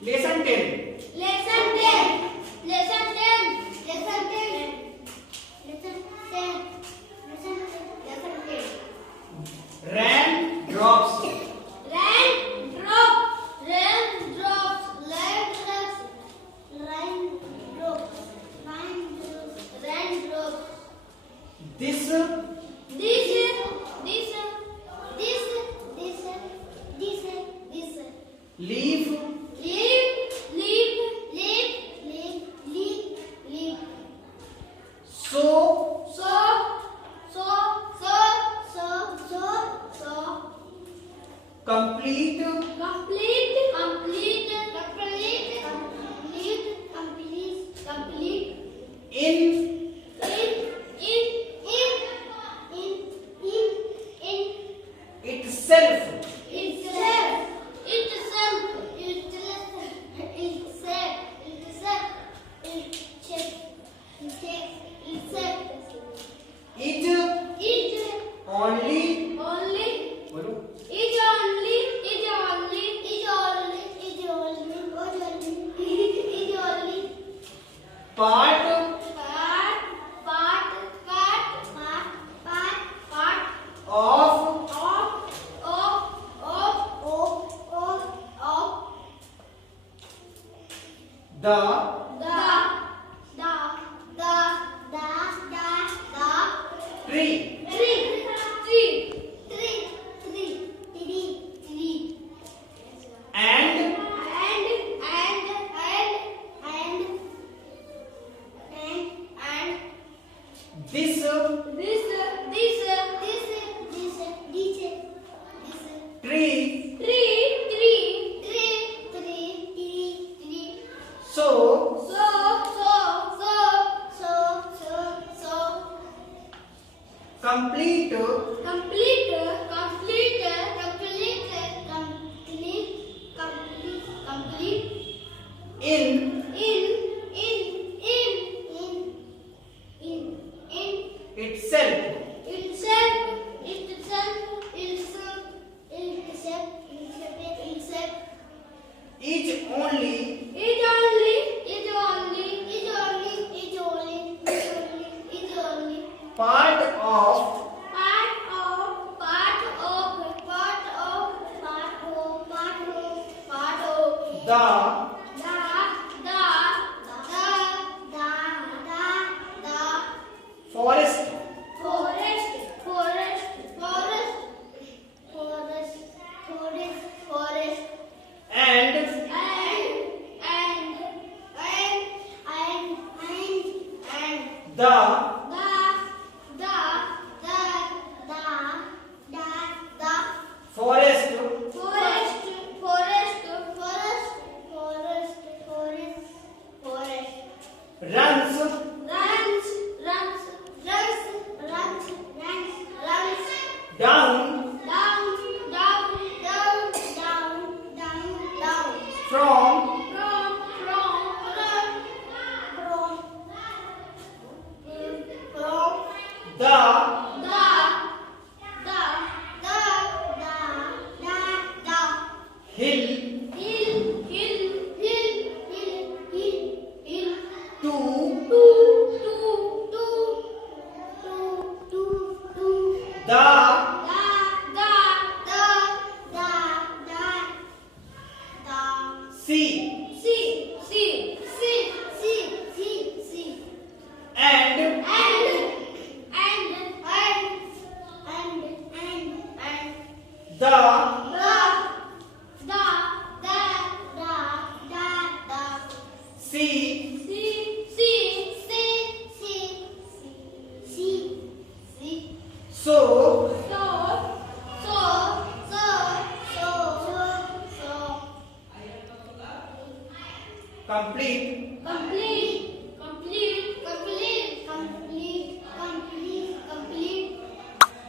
Lesson 10. Lesson 10. Lesson 10. Lesson 10. Lesson 10. Lesson 10. Raindrops. Raindrops. Raindrops. Raindrops. Raindrops. Raindrops. This leaf. So complete. In itself. It only. बोलो. Part of the tree. And this tree. So complete. In itself. Is only part of the forest. And the forest runs down from the hill to the sea. And the sea so complete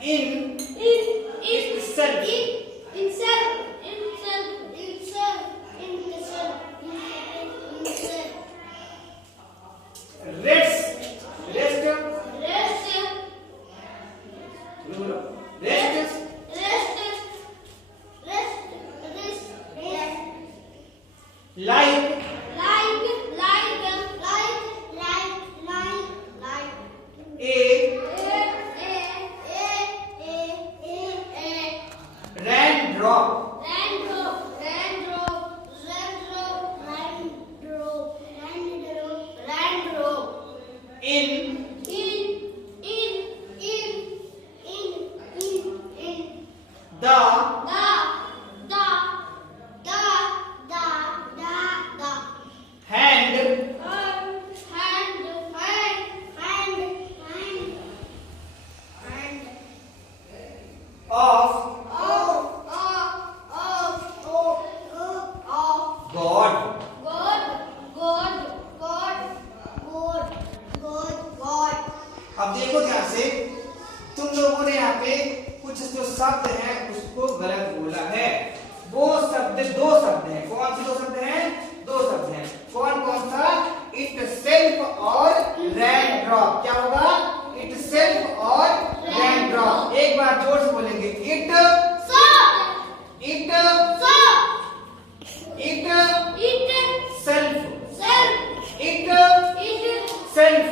in itself. like, a raindrop, in the hand of God. अब देखो ध्यान से, तुम लोगों ने यहाँ पे कुछ जो शब्द हैं उसको गलत बोला है। वो शब्द दो शब्द हैं। कौन से दो शब्द हैं? दो शब्द हैं। कौन कौन सा? इट सेल्फ और रेन ड्रॉप। क्या होगा? इट सेल्फ और रेन ड्रॉप। एक बार जोर से बोलेंगे, इट सेल्फ, इट सेल्फ।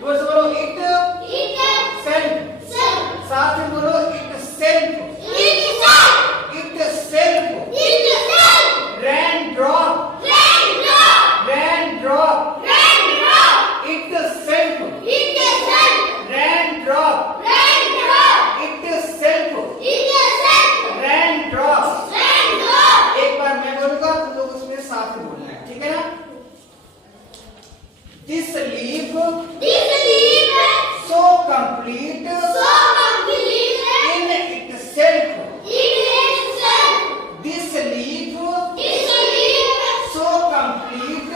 जोर से बोलो, इट सेल्फ। साथ में बोलो, it self, it self. Rain drop, rain drop, it self, rain drop, it self, rain drop. एक बार मैं बोलूंगा, तुम लोग उसमें साथ में बोलना है, ठीक है ना? This leaf so complete in itself. This leaf so complete